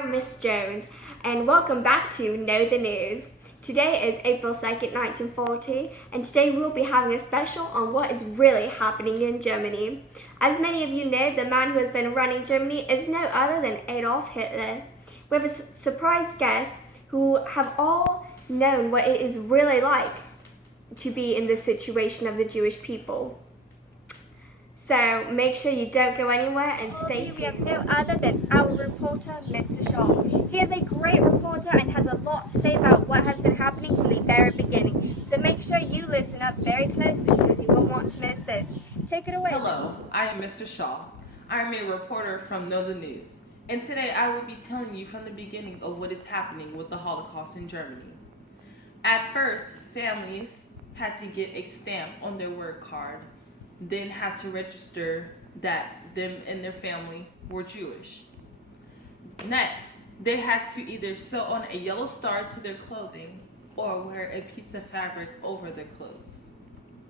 I'm Miss Jones, and welcome back to Know the News. Today is April 2nd, 1940, and today we'll be having a special on what is really happening in Germany. As many of you know, the man who has been running Germany is no other than Adolf Hitler. We have a surprise guest who have all known what it is really like to be in this situation of the Jewish people. So make sure you don't go anywhere and stay tuned. We have no other than our reporter, Mr. Shaw. He is a great reporter and has a lot to say about what has been happening from the very beginning. So make sure you listen up very closely because you won't want to miss this. Take it away. Hello, I am Mr. Shaw. I am a reporter from Know the News. And today I will be telling you from the beginning of what is happening with the Holocaust in Germany. At first, families had to get a stamp on their work card, then had to register that them and their family were Jewish. Next, they had to either sew on a yellow star to their clothing or wear a piece of fabric over their clothes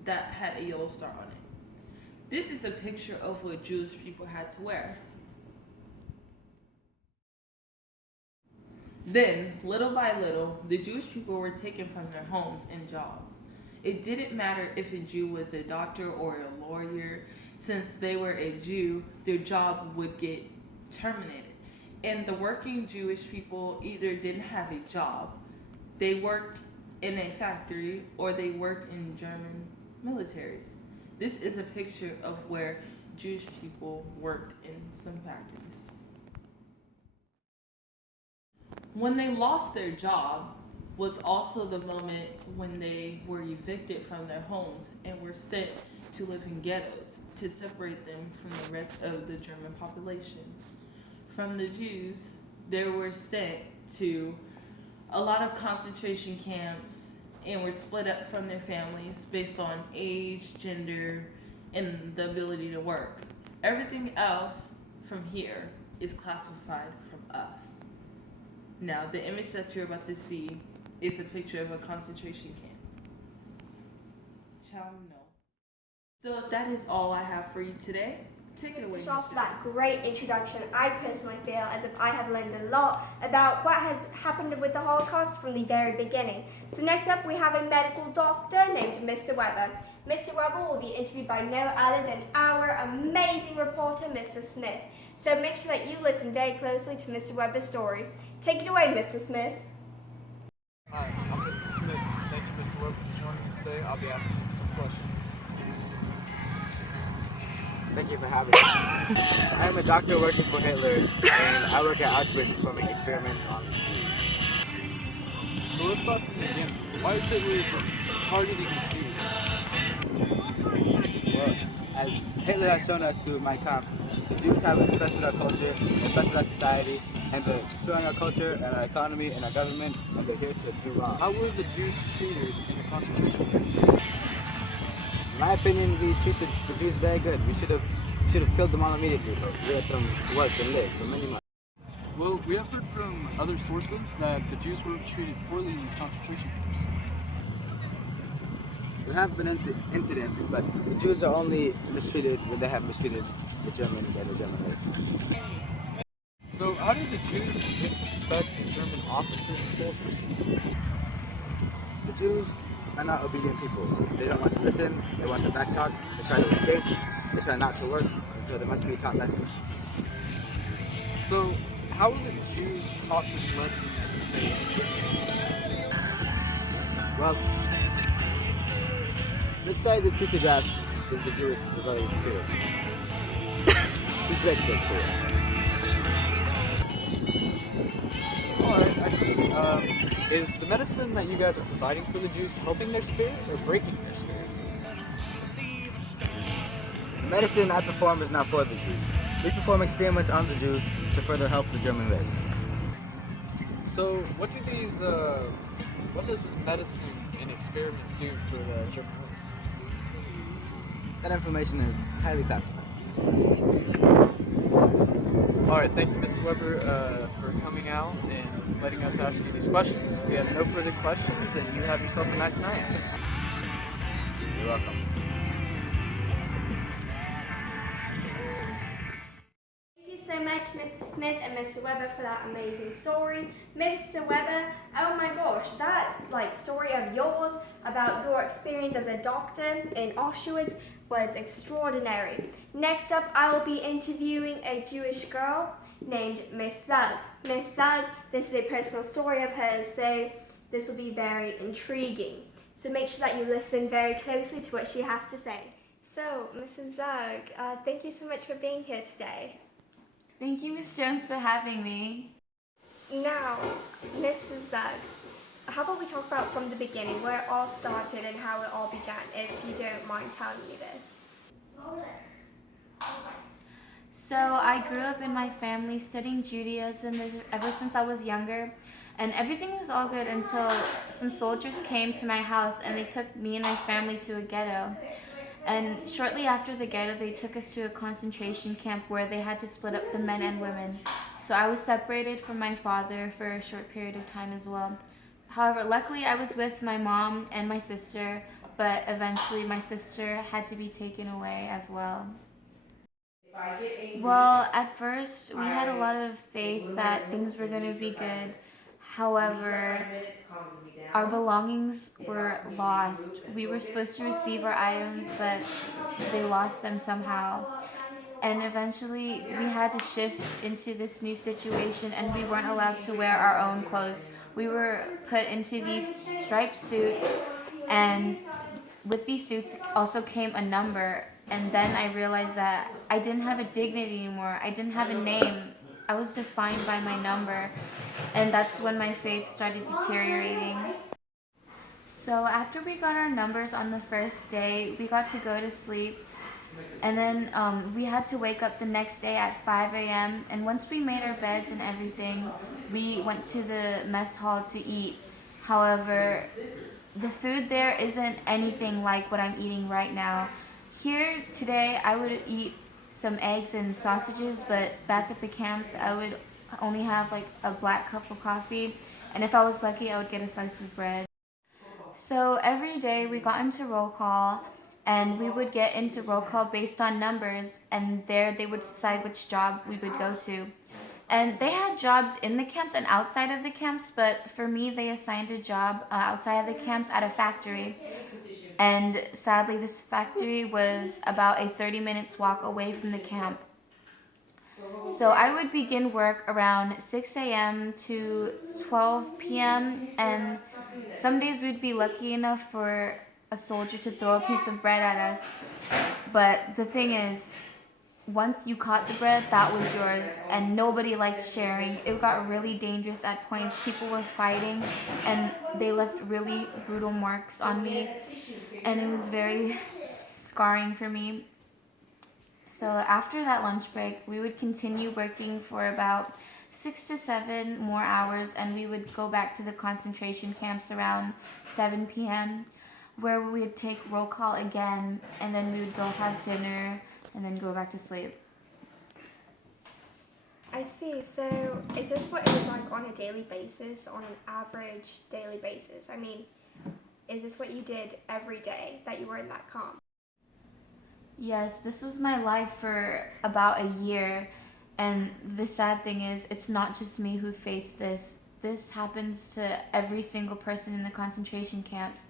that had a yellow star on it. This is a picture of what Jewish people had to wear. Then, little by little, the Jewish people were taken from their homes and jobs. It didn't matter if a Jew was a doctor or a lawyer. Since they were a Jew, their job would get terminated. And the working Jewish people either didn't have a job, they worked in a factory, or they worked in German militaries. This is a picture of where Jewish people worked in some factories. When they lost their job was also the moment when they were evicted from their homes and were sent to live in ghettos to separate them from the rest of the German population. From the Jews, they were sent to a lot of concentration camps and were split up from their families based on age, gender, and the ability to work. Everything else from here is classified from us. Now, the image that you're about to see is a picture of a concentration camp. Ciao, no. So that is all I have for you today. Take it away, Mr. Shaw, for that great introduction. I personally feel as if I have learned a lot about what has happened with the Holocaust from the very beginning. So next up we have a medical doctor named Mr. Weber. Mr. Weber will be interviewed by no other than our amazing reporter, Mr. Smith. So make sure that you listen very closely to Mr. Weber's story. Take it away, Mr. Smith. Hi, I'm Mr. Smith. Thank you, Mr. Weber, for joining me today. I'll be asking you some questions. Thank you for having me. I am a doctor working for Hitler, and I work at Auschwitz performing experiments on the Jews. So let's start from the beginning. Why is Hitler just targeting the Jews? Well, as Hitler has shown us through Mein Kampf, the Jews have infested our culture, infested our society, and they're destroying our culture and our economy and our government, and they're here to do wrong. How were the Jews treated in the concentration camps? In my opinion, we treat the Jews very good. We should have killed them all immediately, but we let them work and live for many months. Well, we have heard from other sources that the Jews were treated poorly in these concentration camps. There have been incidents, but the Jews are only mistreated when they have mistreated the Germans and the German race. So how did the Jews disrespect the German officers and soldiers? The Jews are not obedient people. They don't want to listen, they want to backtalk, they try to escape, they try not to work, and so they must be taught lessons. So how were the Jews taught this lesson that you say? Well, let's say this piece of grass is the Jewish rebellious spirit. We break their spirit. Alright, I see. Is the medicine that you guys are providing for the Jews helping their spirit or breaking their spirit? The medicine I perform is not for the Jews. We perform experiments on the Jews to further help the German race. So, what does this medicine and experiments do for the German race? That information is highly classified. Alright, thank you, Mr. Weber, for coming out and letting us ask you these questions. We have no further questions, and you have yourself a nice night. You're welcome. Thank you so much much, Mr. Smith and Mr. Weber, for that amazing story. Mr. Weber, oh my gosh, that story of yours about your experience as a doctor in Auschwitz was extraordinary. Next up, I will be interviewing a Jewish girl named Miss Zug. Miss Zug, this is a personal story of hers, so this will be very intriguing. So make sure that you listen very closely to what she has to say. So, Mrs. Zug, thank you so much for being here today. Thank you, Ms. Jones, for having me. Now, Mrs. Zug, how about we talk about from the beginning, where it all started and how it all began, if you don't mind telling me this. So I grew up in my family studying Judaism ever since I was younger, and everything was all good until some soldiers came to my house and they took me and my family to a ghetto. And shortly after the ghetto, they took us to a concentration camp where they had to split up the men and women. So I was separated from my father for a short period of time as well. However, luckily I was with my mom and my sister, but eventually my sister had to be taken away as well. Well, at first we had a lot of faith that things were going to be good. However, our belongings were lost. We were supposed to receive our items, but they lost them somehow. And eventually we had to shift into this new situation, and we weren't allowed to wear our own clothes. We were put into these striped suits, and with these suits also came a number. And then I realized that I didn't have a dignity anymore. I didn't have a name. I was defined by my number. And that's when my faith started deteriorating. So after we got our numbers on the first day, we got to go to sleep. And then we had to wake up the next day at 5 a.m. And once we made our beds and everything, we went to the mess hall to eat. However, the food there isn't anything like what I'm eating right now. Here today, I would eat some eggs and sausages, but back at the camps, I would only have a black cup of coffee, and if I was lucky, I would get a slice of bread. So every day we got into roll call, and we would get into roll call based on numbers, and there they would decide which job we would go to. And they had jobs in the camps and outside of the camps, but for me, they assigned a job outside of the camps at a factory. And sadly, this factory was about a 30 minutes walk away from the camp. So I would begin work around 6 a.m. to 12 p.m. and some days we'd be lucky enough for a soldier to throw a piece of bread at us. But the thing is, once you caught the bread, that was yours, and nobody liked sharing. It got really dangerous at points. People were fighting, and they left really brutal marks on me, and it was very scarring for me. So after that lunch break, we would continue working for about 6 to 7 more hours, and we would go back to the concentration camps around 7 p.m., where we would take roll call again, and then we would go have dinner, and then go back to sleep. I see. So is this what it was like on a daily basis, on an average daily basis? I mean, is this what you did every day that you were in that camp? Yes, this was my life for about a year, and the sad thing is, it's not just me who faced this. This happens to every single person in the concentration camps.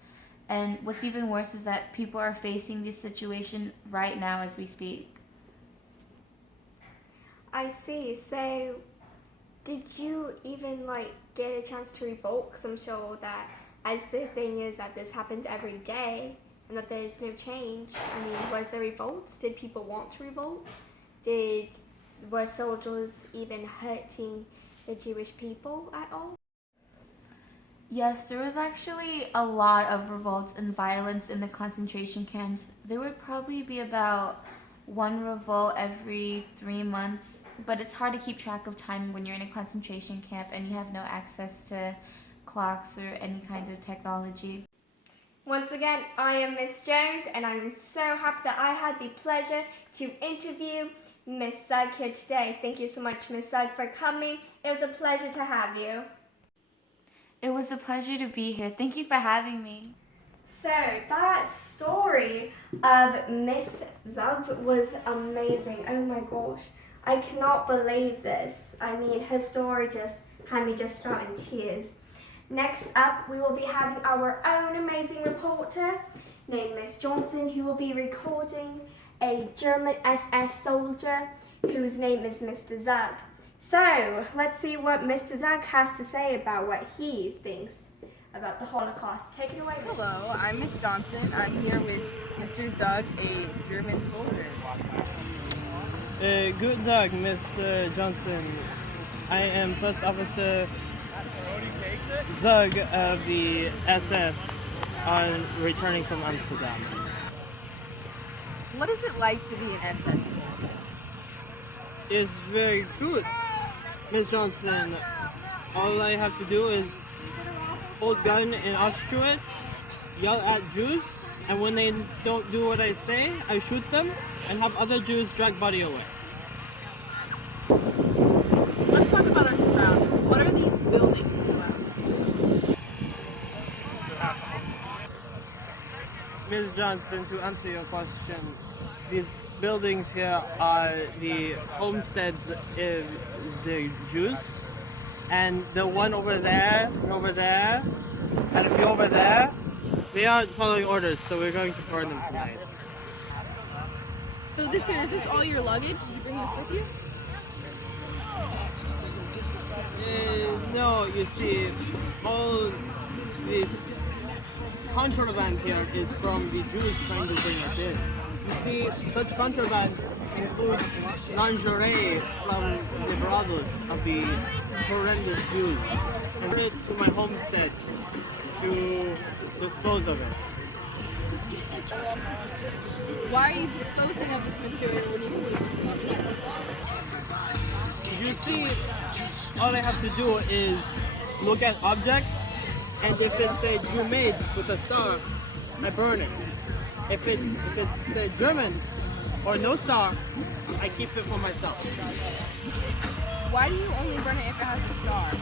And what's even worse is that people are facing this situation right now as we speak. I see. So did you even get a chance to revolt? Because I'm sure that as the thing is that this happens every day and that there's no change. I mean, was there revolts? Did people want to revolt? Were soldiers even hurting the Jewish people at all? Yes, there was actually a lot of revolts and violence in the concentration camps. There would probably be about one revolt every 3 months, but it's hard to keep track of time when you're in a concentration camp and you have no access to clocks or any kind of technology. Once again, I am Miss Jones, and I'm so happy that I had the pleasure to interview Miss Zug here today. Thank you so much, Miss Zug, for coming. It was a pleasure to have you. It was a pleasure to be here. Thank you for having me. So that story of Miss Zug's was amazing. Oh my gosh. I cannot believe this. I mean, her story just had me just out in tears. Next up, we will be having our own amazing reporter named Miss Johnson, who will be recording a German SS soldier whose name is Mr. Zug. So, let's see what Mr. Zug has to say about what he thinks about the Holocaust. Take it away, Miss. Hello, I'm Miss Johnson. I'm here with Mr. Zug, a German soldier. Guten Tag, Miss Johnson. I am First Officer Zug of the SS on returning from Amsterdam. What is it like to be an SS soldier? It's very good, Miss Johnson. All I have to do is hold gun in Auschwitz, yell at Jews, and when they don't do what I say, I shoot them and have other Jews drag body away. Let's talk about our surroundings. What are these buildings around us? Ms. Johnson, to answer your question, these buildings here are the homesteads of the Jews, and the one over there, and a few over there, they aren't following orders, so we're going to burn them tonight. So is this all your luggage? Did you bring this with you? No, you see, all this contraband here is from the Jews trying to bring it in. You see, such contraband includes lingerie from the brothels of the horrendous Jews. And bring it to my homestead to dispose of it. Why are you disposing of this material when you You see, all I have to do is look at object, and if it say Jew made with a star, I burn it. If it say German or no star, I keep it for myself. Why do you only burn it if it has a star?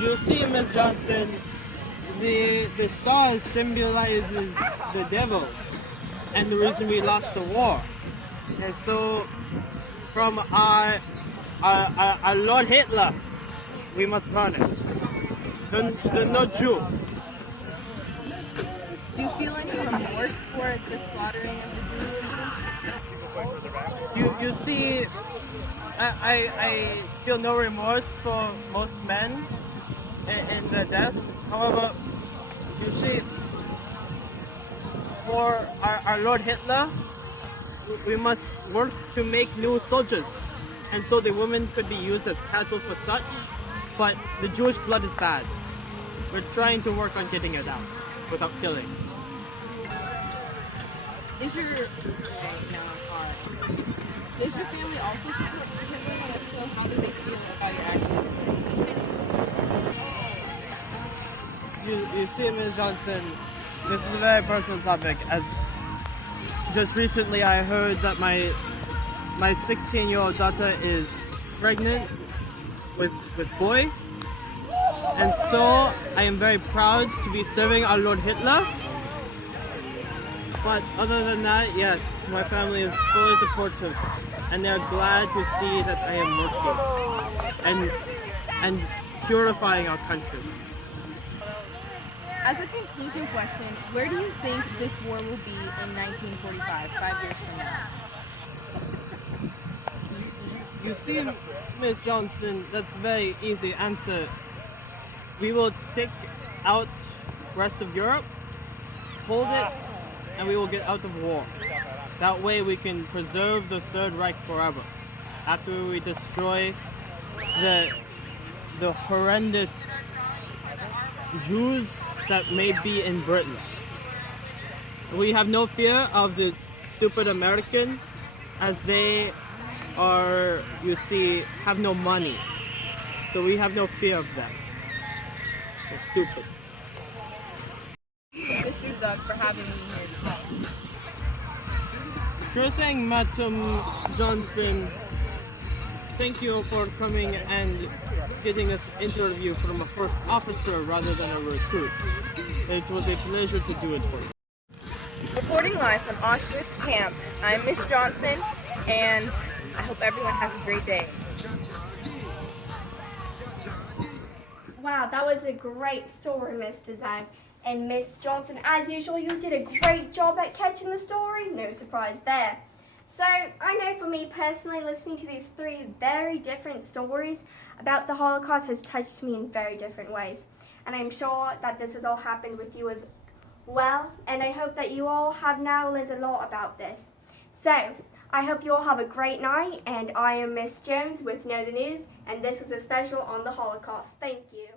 You see, Miss Johnson, the star symbolizes the devil and the reason we lost the war. And so, from our Lord Hitler, we must burn it. The no Jew. Do you feel any remorse for the slaughtering of the Jewish people? You see, I feel no remorse for most men in their deaths. However, you see, for our Lord Hitler, we must work to make new soldiers. And so the women could be used as cattle for such, but the Jewish blood is bad. We're trying to work on getting it out without killing. Is your family also support Hitler? And if so, how do they feel about your actions? You see, Ms. Johnson, this is a very personal topic. As just recently, I heard that my 16-year-old daughter is pregnant with boy, and so I am very proud to be serving our Lord Hitler. But other than that, yes, my family is fully supportive, and they're glad to see that I am working and purifying our country. As a conclusion question, where do you think this war will be in 1945, 5 years from now? You see, Ms. Johnson, that's a very easy answer. We will take out rest of Europe, hold it, and we will get out of war. That way we can preserve the Third Reich forever. After we destroy the horrendous Jews that may be in Britain. We have no fear of the stupid Americans, as they are, you see, have no money. So we have no fear of them. They're stupid. Mr. Zug, for having me here today. Sure thing, Madam Johnson. Thank you for coming and getting us interview from a first officer rather than a recruit. It was a pleasure to do it for you. Reporting live from Auschwitz camp, I'm Miss Johnson, and I hope everyone has a great day. Wow, that was a great story, Mr. Zhang. And Miss Johnson, as usual, you did a great job at catching the story. No surprise there. So, I know for me personally, listening to these three very different stories about the Holocaust has touched me in very different ways. And I'm sure that this has all happened with you as well. And I hope that you all have now learned a lot about this. So, I hope you all have a great night. And I am Miss Jones with Know the News. And this was a special on the Holocaust. Thank you.